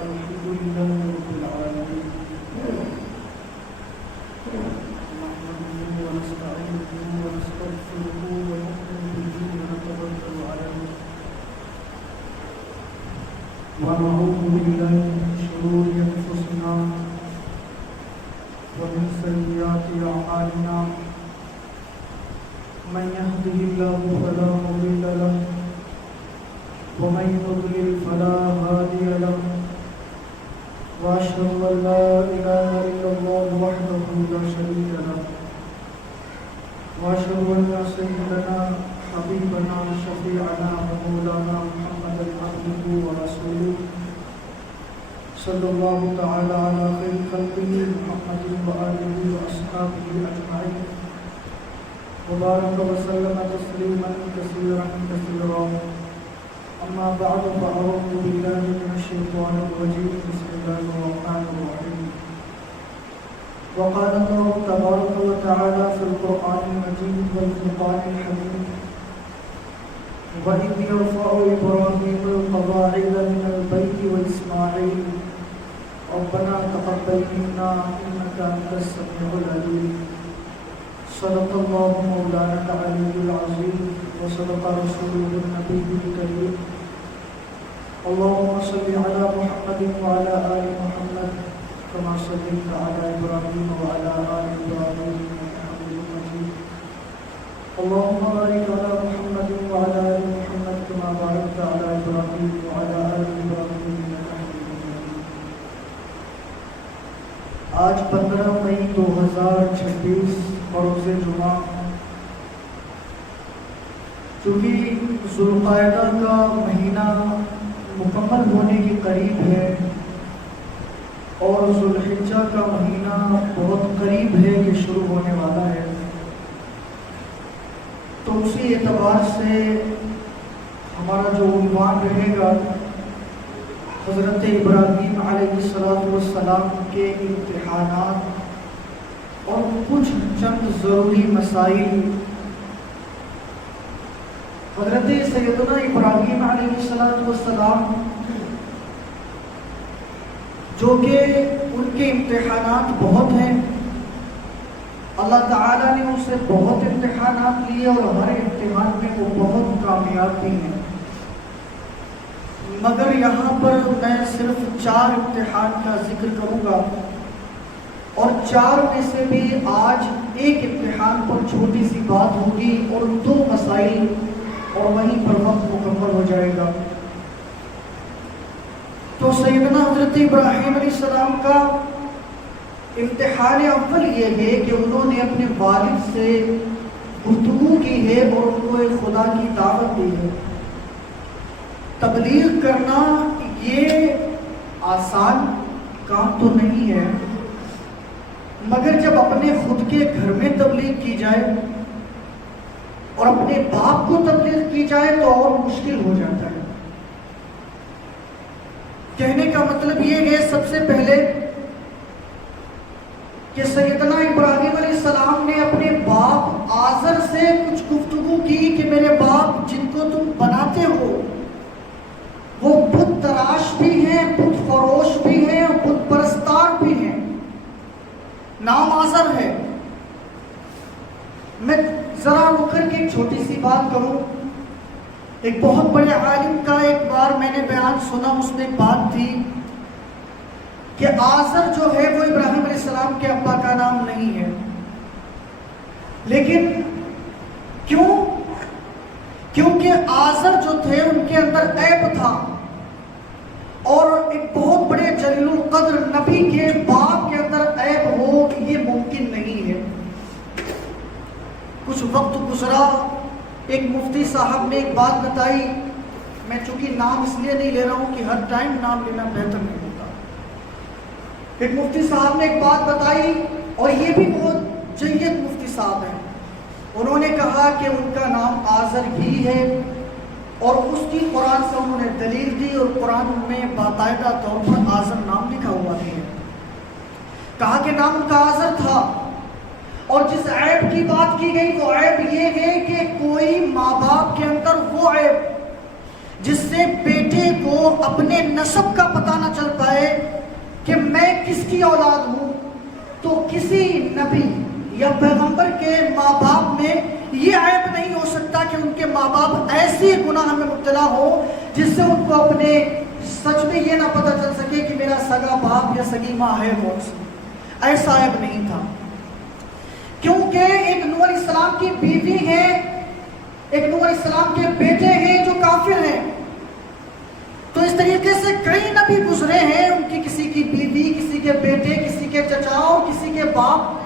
الحمد لله رب العالمين نحمده ونستعينه ونستغفره ونؤمن به ونتوكل عليه ونعوذ بالله من شرور أنفسنا ومن سيئات أعمالنا من يهده الله فلا مضل له ومن يضلل فلا هادي له وأشهد أن لا إله إلا الله وحده لا شريك له وأشهد أن سيدنا حبيبنا شفيعنا ومولانا محمدا عبده ورسوله صلى الله تعالى على خير خلقه محمد وآله وأصحابه أجمعين وبارك وسلم تسليما كثيرا كثيرا أما بعد فأعوذ بالله من الشيطان الرجيم بسم الله الرحمن الرحيم وقال الله تبارك وتعالى في القرآن المجيد والفرقان الحميد وإذ يرفع إبراهيم القواعد من البيت وإسماعيل ربنا تقبل منا إنك أنت السميع العليم صدق الله مولانا العلي العظيم وصدق رسوله النبي الكريم اللهم صل على محمد وعلى آل محمد كما صليت على إبراهيم وعلى آل إبراهيم إنك حميد مجيد اللهم بارك على محمد وعلى آل محمد كما باركت على إبراهيم وعلى آل إبراهيم إنك حميد مجيد آج 15 مئی 2026 روز جمعہ چونکہ ذوالقعدہ کا مہینہ مکمل ہونے کے قریب ہے اور ذوالحجہ کا مہینہ بہت قریب ہے کہ شروع ہونے والا ہے، تو اسی اعتبار سے ہمارا جو عنوان رہے گا حضرت ابراہیم علیہ السلام کے امتحانات اور کچھ چند ضروری مسائل۔ حضرت سیدنا ابراہیم علیہ السلام جو کہ ان کے امتحانات بہت ہیں، اللہ تعالیٰ نے ان سے بہت امتحانات لیے اور ہر امتحان میں وہ بہت کامیاب بھی ہیں، مگر یہاں پر میں صرف 4 امتحان کا ذکر کروں گا اور 4 میں سے بھی آج ایک امتحان پر چھوٹی سی بات ہوگی اور 2 مسائل اور وہیں پر وقت مکمل ہو جائے گا۔ تو سیدنا حضرت ابراہیم علیہ السلام کا امتحان اول یہ ہے کہ انہوں نے اپنے والد سے گفتگو کی ہے اور ان کو ایک خدا کی دعوت دی ہے۔ تبلیغ کرنا یہ آسان کام تو نہیں ہے، مگر جب اپنے خود کے گھر میں تبلیغ کی جائے اور اپنے باپ کو تبلیغ کی جائے تو اور مشکل ہو جاتا ہے۔ کہنے کا مطلب یہ ہے سب سے پہلے کہ سیدنا ابراہیم علیہ السلام نے اپنے باپ آزر سے کچھ گفتگو کی کہ میرے باپ جن کو تم بناتے ہو وہ بت تراش بھی ہیں، بت فروش بھی ہیں اور بت پرستار بھی ہیں، نام آزر ہے۔ میں ذرا رک کر کے ایک چھوٹی سی بات کروں۔ ایک بہت بڑے عالم کا ایک بار میں نے بیان سنا، اس میں ایک بات تھی کہ آزر جو ہے وہ ابراہیم علیہ السلام کے ابا کا نام نہیں ہے، لیکن کیونکہ آزر جو تھے ان کے اندر عیب تھا، اور ایک بہت بڑے جلیل القدر نبی کے باپ کے اندر عیب ہو یہ ممکن نہیں ہے۔ کچھ وقت گزرا، ایک مفتی صاحب نے ایک بات بتائی، میں چونکہ نام اس لیے نہیں لے رہا ہوں کہ ہر ٹائم نام لینا بہتر نہیں ہوتا۔ ایک مفتی صاحب نے ایک بات بتائی اور یہ بھی بہت جید مفتی صاحب ہیں، انہوں نے کہا کہ ان کا نام آزر ہی ہے، اور اس کی قرآن سے انہوں نے دلیل دی اور قرآن میں باقاعدہ طور پر آزر نام لکھا ہوا ہے۔ کہا کہ نام ان کا آزر تھا، اور جس عیب کی بات کی گئی وہ عیب یہ ہے کہ کوئی ماں باپ کے اندر وہ عیب جس سے بیٹے کو کو اپنے نسب کا پتہ نہ چل پائے کہ میں کس کی اولاد ہوں، تو کسی نبی یا پیغمبر کے ماں باپ میں یہ عیب نہیں ہو سکتا کہ ان کے ماں باپ ایسی گناہ میں مبتلا ہو جس سے ان کو اپنے سچ میں یہ نہ پتہ چل سکے کہ میرا سگا باپ یا سگی ماں ہے کون سی۔ ایسا عیب نہیں تھا، کیونکہ ایک نوح علیہ السلام کی بیوی ہے، ایک نوح علیہ السلام کے بیٹے ہیں جو کافر ہیں، تو اس طریقے سے کئی نبی گزرے ہیں، ان کی کسی کی بیوی، کسی کے بیٹے، کسی کے چچا اور کسی کے باپ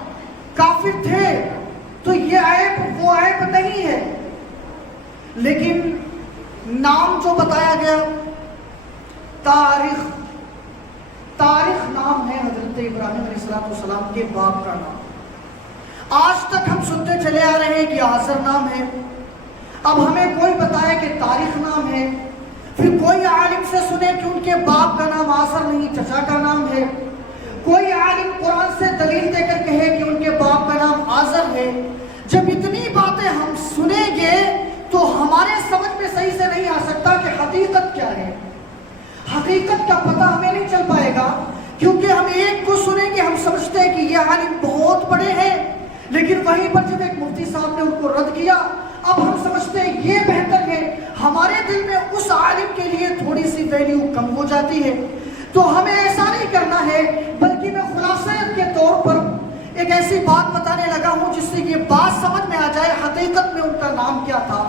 کافر تھے، تو یہ عیب وہ عیب نہیں ہے۔ لیکن نام جو بتایا گیا، تاریخ نام ہے حضرت ابراہیم علیہ السلام کے باپ کا نام۔ آج تک ہم سنتے چلے آ رہے ہیں کہ آزر نام ہے، اب ہمیں کوئی بتائے کہ تاریخ نام ہے، پھر کوئی عالم سے سنے کہ ان کے باپ کا نام آزر نہیں چچا کا نام ہے، کوئی عالم قرآن سے دلیل دے کر کہے کہ ان کے باپ کا نام آزر ہے۔ جب اتنی باتیں ہم سنیں گے تو ہمارے سمجھ میں صحیح سے نہیں آ سکتا کہ حقیقت کیا ہے۔ حقیقت کا پتہ ہمیں نہیں چل پائے گا، کیونکہ ہم ایک کو سنیں گے، ہم سمجھتے ہیں کہ یہ عالم بہت بڑے ہیں، لیکن وہیں پر جب ایک مفتی صاحب نے ان کو رد کیا، اب ہم سمجھتے ہیں یہ بہتر ہے، ہمارے دل میں اس عالم کے لیے تھوڑی سی ویلیو کم ہو جاتی ہے۔ تو ہمیں ایسا نہیں کرنا ہے، بلکہ میں خلاصے کے طور پر ایک ایسی بات بتانے لگا ہوں جس سے یہ بات سمجھ میں آ جائے حقیقت میں ان کا نام کیا تھا،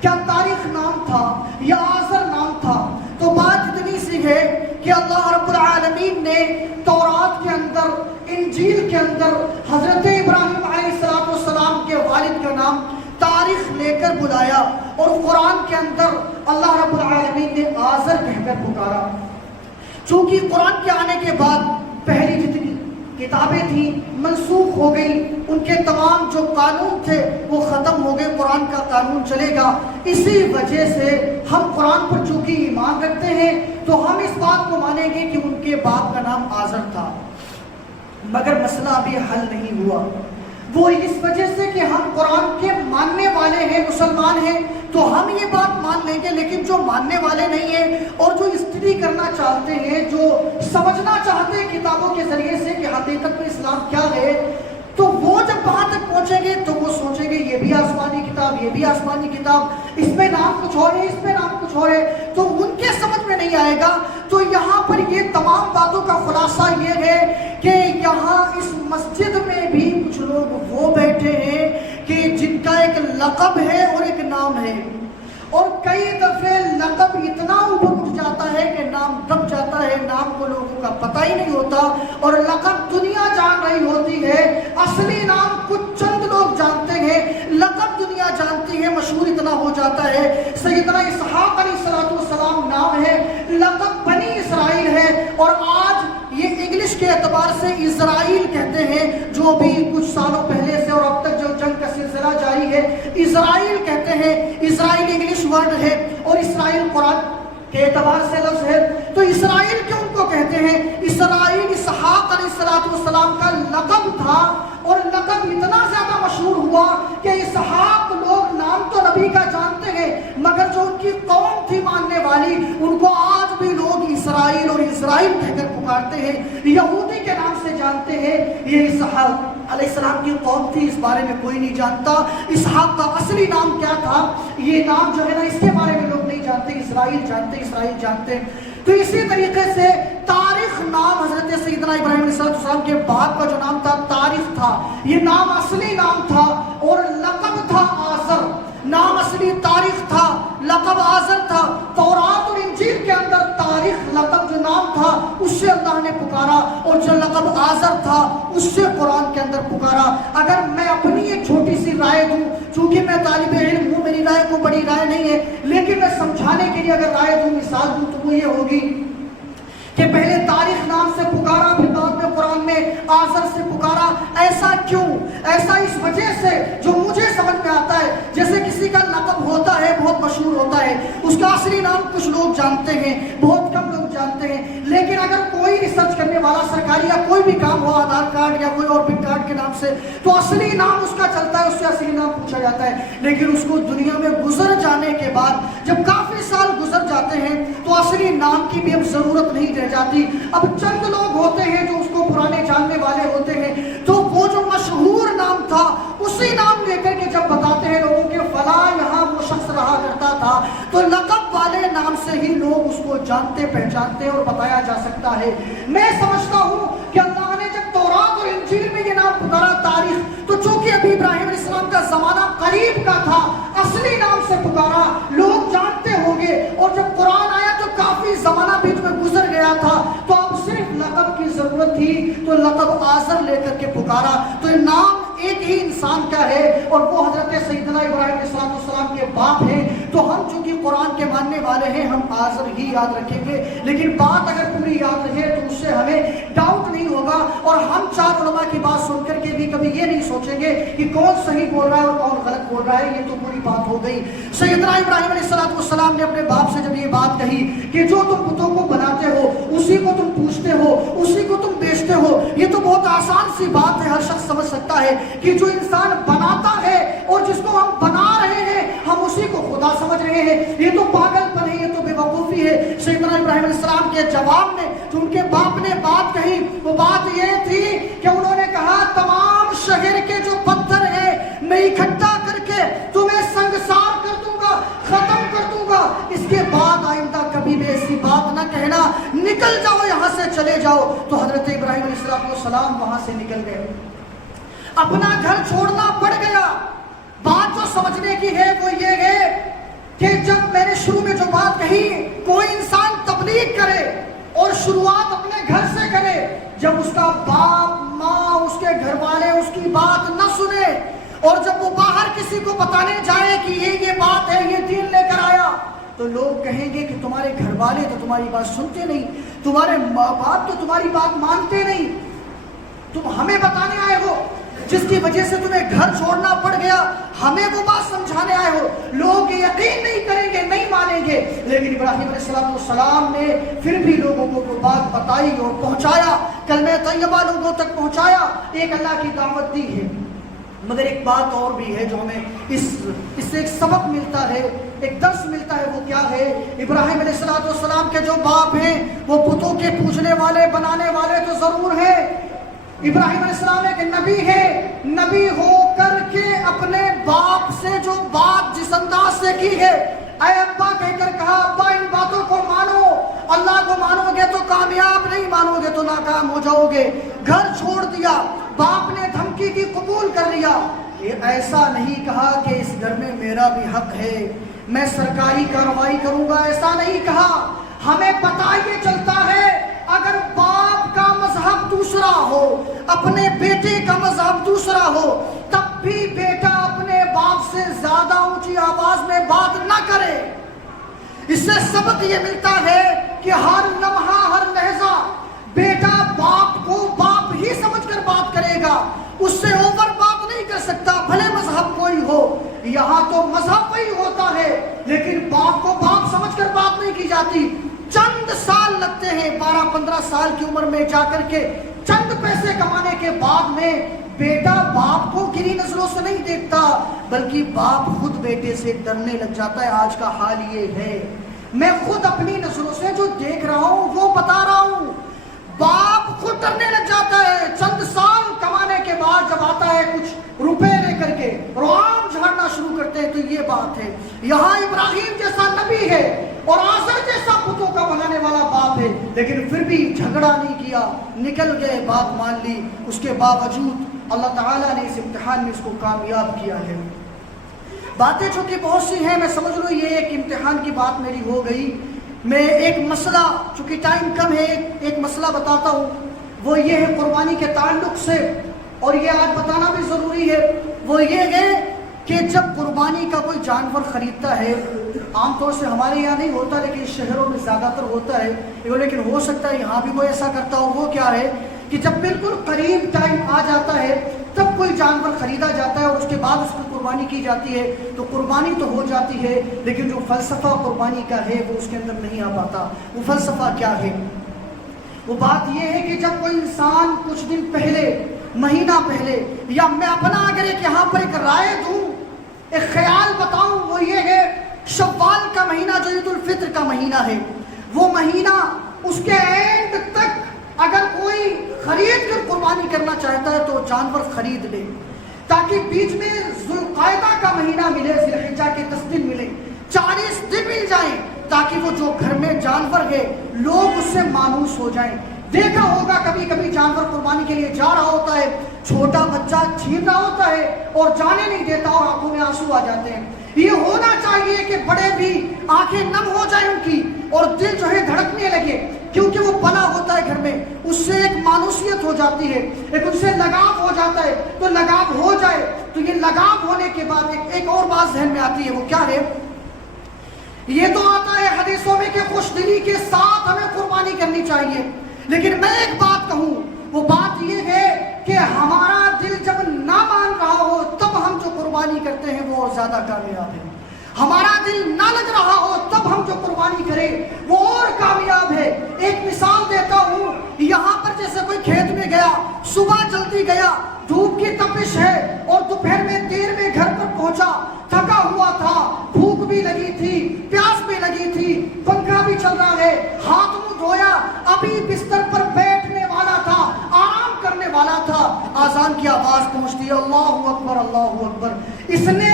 کیا تاریخ نام تھا یا آزر نام تھا۔ تو بات اتنی سی ہے کہ اللہ رب العالمین نے تورات کے اندر، انجیل کے اندر حضرت ابراہیم علیہ السلام کے والد کا نام تاریخ لے کر بلایا، اور قرآن کے اندر اللہ رب العالمین نے آزر کہہ کر پکارا۔ چونکہ قرآن کے آنے کے بعد پہلی جتنی کتابیں تھیں منسوخ ہو گئی، ان کے تمام جو قانون تھے وہ ختم ہو گئے، قرآن کا قانون چلے گا۔ اسی وجہ سے ہم قرآن پر چونکہ ایمان رکھتے ہیں تو ہم اس بات کو مانیں گے کہ ان کے باپ کا نام آزر تھا، مگر مسئلہ ابھی حل نہیں ہوا۔ وہ اس وجہ سے کہ ہم قرآن کے ماننے والے ہیں، مسلمان ہیں، تو ہم یہ بات مان لیں گے، لیکن جو ماننے والے نہیں ہیں اور جو اسٹڈی کرنا چاہتے ہیں، جو سمجھنا چاہتے ہیں کتابوں کے ذریعے سے کہ حقیقت میں اسلام کیا ہے، تو وہ جب وہاں تک پہنچیں گے تو وہ سوچیں گے یہ بھی آسمانی کتاب، یہ بھی آسمانی کتاب، اس میں نام کچھ اور ہے، اس میں نام کچھ اور ہے، تو ان کے سمجھ میں نہیں آئے گا۔ تو یہاں پر یہ تمام باتوں کا خلاصہ یہ ہے کہ یہاں اس مسجد میں بھی کچھ لوگ وہ بیٹھے ہیں کہ جن کا ایک لقب ہے اور ایک نام ہے، اور کئی دفعے لقب اتنا اوپر اٹھ جاتا ہے کہ نام دب جاتا ہے، نام کو لوگوں کا پتہ ہی نہیں ہوتا، اور لقب دنیا جان رہی ہوتی ہے، اصلی نام کچھ چند لوگ جانتے ہیں، لقب دنیا جانتی ہے، مشہور اتنا ہو جاتا ہے۔ سیدنا اسحاق علیہ السلام نام ہے، لقب بنی اسرائیل ہے، اور آج یہ انگلش کے اعتبار سے اسرائیل کہتے ہیں، جو بھی کچھ سالوں پہلے سے اور اب تک جو جنگ کا سلسلہ جاری ہے، اسرائیل کہتے ہیں۔ اسرائیل انگلش ورڈ ہے اور اسرائیل قرآن کے اعتبار سے لفظ ہے، تو اسرائیل کیوں ان کو کہتے ہیں؟ اسرائیل اسحاق علیہ السلام کا لقب تھا، اور لقب اتنا زیادہ مشہور ہوا کہ اسحاق لوگ نام تو نبی کا جانتے ہیں، مگر جو ان کی قوم تھی ماننے والی، ان کو آج بھی لوگ اسرائیل اور اسرائیل کہہ کر پکارتے ہیں، یہودی کے نام سے جانتے ہیں۔ یہ اسحاق علیہ السلام کی قوم تھی، اس بارے میں کوئی نہیں جانتا اسحاق کا اصلی نام کیا تھا، یہ نام جو ہے نا اس کے بارے میں لوگ نہیں جانتے، اسرائیل جانتے۔ تو اسی طریقے سے تاریخ نام حضرت سیدنا ابراہیم علیہ السلام کے باپ کا جو نام تھا تاریخ تھا، یہ نام اصلی نام تھا، اور لقب تھا آزر۔ نام اصلی تاریخ تھا، لقب آزر تھا۔ تورات اور انجیل کے اندر تاریخ لقب جو نام تھا اس سے اللہ نے پکارا، اور جو لقب آزر تھا اس سے قرآن کے اندر پکارا۔ اگر میں اپنی ایک چھوٹی سی رائے دوں، چونکہ میں طالب علم ہوں، میری رائے کو بڑی رائے نہیں ہے، لیکن میں سمجھانے کے لیے اگر رائے دوں، مثال دوں، تو وہ یہ ہوگی کہ پہلے تاریخ نام سے پکارا، پھر بعد میں قرآن میں آزر سے پکارا۔ ایسا کیوں؟ ایسا اس وجہ سے جو مجھے سمجھ میں آتا ہے، جیسے کسی کا لقب ہوتا ہے، بہت مشہور ہوتا ہے، اس کا اصلی نام کچھ لوگ جانتے ہیں، بہت کم لوگ جانتے ہیں، لیکن اگر کوئی ریسرچ کرنے والا سرکاری یا کوئی بھی کام ہو، آدھار کارڈ یا کوئی اور بھی کارڈ کے نام سے، تو اصلی نام اس کا چلتا ہے، اس سے اصلی نام پوچھا جاتا ہے، لیکن اس کو دنیا میں گزر جانے کے بعد جب کافی سال گزر جاتے जाते हैं तो असली नाम की भी अब जरूरत नहीं रह जाती। अब चंद लोग होते हैं जो उसको पुराने जानने वाले होते हैं, तो वो जो मशहूर नाम था उसी नाम लेकर के जब बताते हैं लोगों के फला यहाँ वो शख्स रहा करता था, तो लक़ब वाले नाम से ही लोग उसको जानते पहचानते और बताया जा सकता है। मैं समझता हूँ कि अल्लाह ने जब तौरात और इंजील में ये नाम पुकारा तारीख, तो चूंकि अभी इब्राहिम अलैहिस्सलाम का जमाना करीब का था, असली नाम से पुकारा, लोग जानते होंगे। और जब कुरान आया तो काफी जमाना बीच में गुजर गया था, तो अब सिर्फ लक़ब की जरूरत थी, तो लक़ब आज़र लेकर के पुकारा। तो नाम एक ही इंसान का है और वो हजरत सैयदना इब्राहिम अलैहिस्सलाम के बाप हैं। तो हम चूंकि कुरान के मानने वाले हैं, हम आज़र ही याद रखेंगे, लेकिन बात अगर पूरी याद रहे तो उससे हमें डाउट नहीं होगा। और हम चार उलमा की बात सुनकर के भी कभी ये नहीं सोचेंगे कि कौन सही बोल रहा है और कौन गलत बोल रहा है, ये तो पूरी बात हो गई। सैयदना इब्राहिम अलैहिस्सलाम ने अपने बाप से जब ये बात कही कि जो तुम बुतों को बनाते हो, उसी को तुम पूजते हो, उसी को तुम बेचते हो, ये तो बहुत आसान सी बात है, हर शख्स समझ सकता है कि जो इंसान बनाता है और जिसको हम बना रहे हैं हम उसी को खुदा समझ रहे हैं, ये तो पागलपन है, ये तो बेवकूफ़ी है। सैयदना इब्राहिम अलैहिस्सलाम के जवाब में जो उनके बाप ने बात कही, वो बात ये थी कि उन्होंने कहा तमाम शहर के जो पत्थर हैं मैं इकट्ठा करके तुम्हें संगसार कर दूंगा, खत्म कर दूंगा, इसके बाद आइंदा कभी भी ऐसी बात ना कहना, निकल जाओ यहाँ से, चले जाओ। तो हजरत इब्राहिम अलैहिस्सलाम वहां से निकल गए, अपना घर छोड़ना पड़ गया। बात जो समझने की है वो ये है कि जब मैंने शुरू में जो बात कही, कोई इंसान तबलीग करे और शुरुआत अपने घर से करे, जब उसका बाप माँ उसके घर वाले उसकी बात न सुने और जब वो बाहर किसी को बताने जाए कि ये बात है, ये दीन लेकर आया, तो लोग कहेंगे कि तुम्हारे घर वाले तो तुम्हारी बात सुनते नहीं, तुम्हारे माँ बाप तो तुम्हारी बात मानते नहीं, तुम हमें बताने आए हो, जिसकी वजह से तुम्हें घर छोड़ना पड़ गया, हमें वो बात समझाने आए हो। लोग यकीन नहीं करेंगे, नहीं मानेंगे, लेकिन इब्राहिम अलैहिस्सलाम ने फिर भी लोगों को वो बात बताई और पहुंचाया, कलमे तैयबा लोगों तक पहुंचाया, एक अल्लाह की दावत दी है। मगर एक बात और भी है जो हमें इससे एक सबक मिलता है, एक दर्स मिलता है, वो क्या है? इब्राहिम अलैहिस्सलाम के जो बाप हैं वो बुतों के पूजने वाले, बनाने वाले तो जरूर है। इब्राहिम अलैहिस्सलाम एक नबी है, नबी हो करके अपने बाप से जो बात जिस अंदाज से की है, ऐ अब्बा कहकर कहा, अब्बा इन बातों को मानो, अल्लाह को मानोगे तो कामयाब, नहीं मानोगे तो नाकाम हो जाओगे। घर छोड़ दिया, बाप ने धमकी की, कबूल कर लिया। ये ऐसा नहीं कहा कि इस घर में मेरा भी हक है, मैं सरकारी कार्रवाई करूंगा, ऐसा नहीं कहा। हमें पता ये चलता है अगर बाप का मजहब दूसरा हो, अपने बेटे का मजहब दूसरा हो, तब भी बेटा अपने बाप से ज्यादा ऊंची आवाज में बात ना करे। इससे सबक ये मिलता है कि हर लम्हा, हर लहजा बेटा बाप को बाप ही समझकर बात करेगा, उससे ओवर बात नहीं कर सकता, भले मजहब कोई हो। यहाँ तो मजहब वही होता है, लेकिन बाप को बाप समझकर बात नहीं की जाती। चंद साल लगते हैं, 12-15 साल की उम्र में जाकर के चंद पैसे कमाने के बाद में बेटा बाप को गिरी नजरों से नहीं देखता, बल्कि बाप खुद बेटे से डरने लग जाता है। आज का हाल ये है, मैं खुद अपनी नजरों से जो देख रहा हूँ वो बता रहा हूँ। बाप खुद डरने लग जाता है, चंद साल कमाने के बाद जब आता है कुछ रुपए लेकर के रोआम झाड़ना शुरू करते हैं। तो ये बात है, यहाँ इब्राहिम जैसा नबी है और आज़र जैसा पुतों का बनाने वाला बाप है, लेकिन फिर भी झगड़ा नहीं किया, निकल गए, बात मान ली। उसके बावजूद अल्लाह ताला ने इस इम्तिहान में इसको कामयाब किया है। बातें चूंकि बहुत सी हैं, मैं समझ लो ये एक इम्तिहान की बात मेरी हो गई। मैं एक मसला, चूंकि टाइम कम है, एक मसला बताता हूँ, वो ये है कुर्बानी के ताल्लुक से, और ये आज बताना भी ज़रूरी है। वो ये है कि जब कुर्बानी का कोई जानवर ख़रीदता है, आमतौर से हमारे यहाँ नहीं होता, लेकिन शहरों में ज़्यादातर होता है, लेकिन हो सकता है यहाँ भी कोई ऐसा करता हो। वो क्या है कि जब बिल्कुल करीब टाइम आ जाता है तब कोई जानवर ख़रीदा जाता है और उसके बाद उसकी कुर्बानी की जाती है। तो कुर्बानी तो हो जाती है, लेकिन जो फ़लसफ़ा कुर्बानी का है वो उसके अंदर नहीं आ पाता। वो फ़लसफ़ा क्या है? वो बात ये है कि जब कोई इंसान कुछ दिन पहले, महीना पहले, या मैं अपना अगर एक यहाँ पर एक राय दूँ, एक ख्याल बताऊँ, वो ये है शव्वाल का महीना जो ईद उल फित्र का महीना है, वो महीना उसके एंड तक अगर कोई खरीद कर कुर्बानी करना चाहता है तो जानवर खरीद ले, ताकि बीच में जुल्कायदा का महीना मिले, जिलहिज्जा के 10 दिन मिले, 40 दिन मिल जाए, ताकि वो जो घर में जानवर है लोग उससे मानूस हो जाएं। देखा होगा कभी कभी जानवर कुर्बानी के लिए जा रहा होता है, छोटा बच्चा छीन रहा होता है और जाने नहीं देता और आंखों में आंसू आ जाते हैं। ये होना चाहिए कि बड़े भी आंखें नम हो जाए उनकी और दिल जो है धड़कने लगे, क्योंकि वो पला होता है घर में, उससे एक मानूसियत हो जाती है, एक उससे लगाव हो जाता है। तो लगाव हो जाए तो ये लगाव होने के बाद एक और बात जहन में आती है, वो क्या है? ये तो आता है हदीसों में कि खुशदिली के साथ हमें कुर्बानी करनी चाहिए, लेकिन मैं एक बात कहूं, वो बात ये है कि हमारा दिल जब ना मान रहा हो तब हम जो कुर्बानी करते हैं वो और ज्यादा कामयाब है। हमारा दिल ना लग रहा हो तब हम जो कुर्बानी करें वो और कामयाब है। एक मिसाल देता हूँ, यहाँ पर जैसे कोई खेत में गया, सुबह जल्दी गया, धूप की तपिश है और दोपहर में देर में घर पर पहुंचा, थका हुआ था, भूख भी लगी थी, प्यास भी लगी थी, पंखा भी चल रहा है, हाथ मुंह धोया, अभी बिस्तर पर बैठने वाला था, आराम करने वाला था, आजान की आवाज पहुंचती है, अल्लाहू अकबर अल्लाहू अकबर। इसने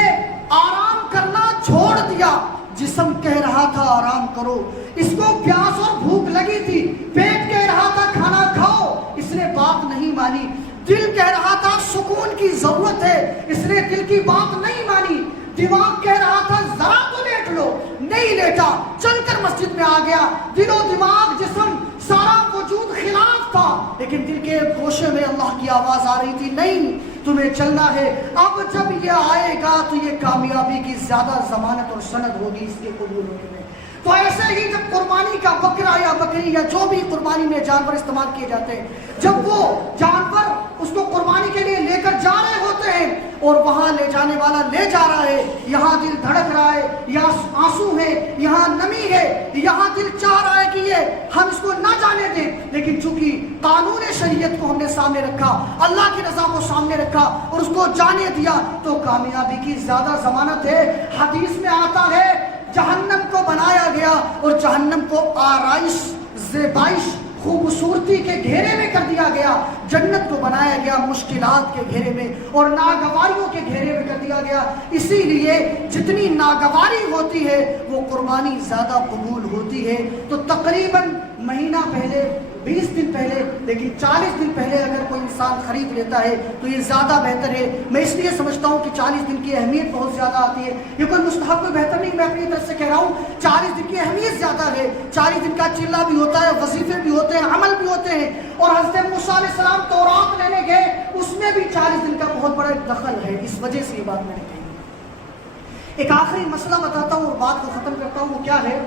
आराम करना छोड़ दिया, जिस्म कह रहा था आराम करो, इसको प्यास और भूख लगी थी, पेट कह रहा था खाना खाओ, इसने बात नहीं मानी। दिल कह रहा था सुकून की जरूरत है, इसने दिल की बात नहीं मानी। दिमाग कह रहा था जरा तो लेट लो, नहीं लेटा, चलकर मस्जिद में आ गया। दिलो दिमाग जिस्म सारा वजूद खिलाफ था, लेकिन दिल के गोशे में अल्लाह की आवाज आ रही थी, नहीं तुम्हें चलना है। अब जब ये आएगा तो ये कामयाबी की ज्यादा जमानत और सनद होगी इसके कबूल होने में। तो ऐसे ही जब कुर्बानी का बकरा या बकरी या जो भी कुर्बानी में जानवर इस्तेमाल किए जाते हैं, जब वो जानवर उसको कुर्बानी के लिए लेकर जा रहे होते हैं और वहां ले जाने वाला ले जा रहा है, यहाँ दिल धड़क रहा है, यहाँ आंसू है, यहाँ नमी है, यहाँ दिल चाह रहा है कि ये हम इसको ना जाने दें, लेकिन चूंकि कानून शरीयत को हमने सामने रखा, अल्लाह की रजा को सामने रखा और उसको जाने दिया, तो कामयाबी की ज्यादा जमानत है। हदीस में आता है जहन्नम को बनाया गया और जहन्नम को आराइश, ज़ेबाइश, खूबसूरती के घेरे में कर दिया गया, जन्नत को बनाया गया मुश्किलात के घेरे में और नागवारियों के घेरे में कर दिया गया। इसीलिए जितनी नागवारी होती है वो कुर्बानी ज्यादा कबूल होती है। तो तकरीबन महीना पहले, 20 दिन पहले, लेकिन 40 दिन पहले अगर कोई इंसान खरीद लेता है तो ये ज्यादा बेहतर है। मैं इसलिए समझता हूँ कि 40 दिन की अहमियत बहुत ज्यादा आती है। ये कोई मुस्तहब कोई बेहतर नहीं, मैं अपनी तरफ से कह रहा हूँ 40 दिन की अहमियत ज्यादा है। 40 दिन का चिल्ला भी होता है, वजीफे भी होते हैं, अमल भी होते हैं। और हज़रत मूसा अलैहिस्सलाम तौरात लेने गए, उसमें भी 40 दिन का बहुत बड़ा दखल है। इस वजह से ये बात मैंने कही। एक आखिरी मसला बताता हूँ और बात को खत्म करता हूँ। वो क्या है?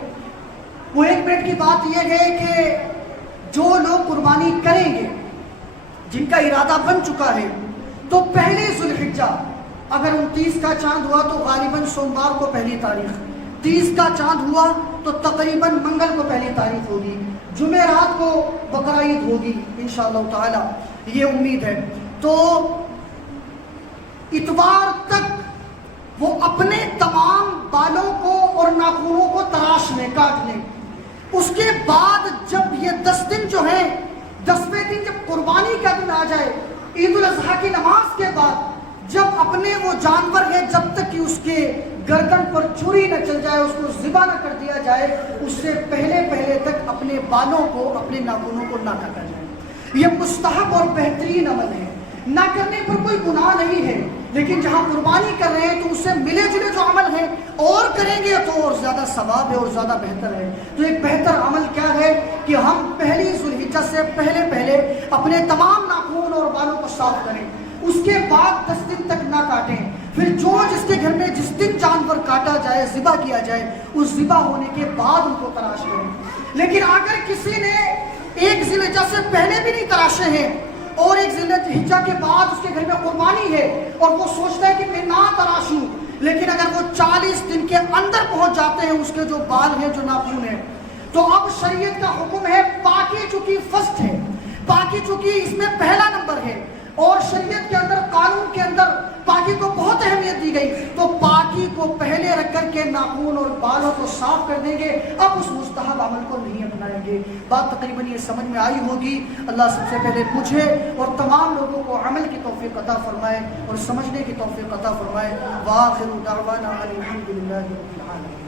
वो 1 मिनट की बात यह है कि जो लोग कुर्बानी करेंगे, जिनका इरादा बन चुका है, तो पहले ज़ुल्हिज्जा, अगर 29 का चांद हुआ तो गालिबन सोमवार को पहली तारीख, 30 का चांद हुआ तो तकरीबन मंगल को पहली तारीख होगी, जुमेरात को बकरा ईद होगी इंशाअल्लाह ताला, ये उम्मीद है। तो इतवार तक वो अपने तमाम बालों को और नाखूनों को तराश लें, काट लें। उसके बाद जब ये 10 दिन जो है, 10वें दिन जब कुर्बानी का दिन आ जाए, ईद उल अज़हा की नमाज के बाद, जब अपने वो जानवर है, जब तक कि उसके गर्दन पर छुरी न चल जाए, उसको ज़िबा न कर दिया जाए, उससे पहले पहले तक अपने बालों को, अपने नाखूनों को ना काटा जाए। ये मुस्तहब और बेहतरीन अमल है, ना करने पर कोई गुनाह नहीं है। लेकिन जहाँ कुर्बानी कर रहे हैं तो उससे मिले जुले जो अमल है और करेंगे तो और ज़्यादा सवाब है और ज़्यादा बेहतर है। तो एक बेहतर अमल क्या है कि हम पहली ज़ुल्हिज्जा से पहले पहले अपने तमाम नाखून और बालों को साफ करें, उसके बाद 10 दिन तक ना काटें। फिर जो जिसके घर में जिस दिन जानवर काटा जाए, ज़िबा किया जाए, उस ज़िबा होने के बाद उनको तराश करें। लेकिन अगर किसी ने 1 ज़िल्हिज्जा से पहले भी नहीं तराशे हैं और 1 ज़िल्हिज्जा के बाद उसके घर में कुर्बानी है और वो सोचता है कि मैं ना तराशूं, लेकिन अगर वो 40 दिन के अंदर पहुंच जाते हैं, उसके जो बाल हैं, जो नाखून है, तो अब शरीयत का हुक्म है, पाकी चूंकि फर्स्ट है, पाकी चूंकि इसमें पहला नंबर है, اور شریعت کے اندر قانون کے اندر پاکی کو بہت اہمیت دی گئی، تو پاکی کو پہلے رکھ کر کے ناخن اور بالوں کو صاف کر دیں گے، اب اس مستحب عمل کو نہیں اپنائیں گے۔ بات تقریباً یہ سمجھ میں آئی ہوگی۔ اللہ سب سے پہلے مجھے اور تمام لوگوں کو عمل کی توفیق عطا فرمائے اور سمجھنے کی توفیق عطا فرمائے۔ وآخر دعوانا الحمدللہ رب العالمین۔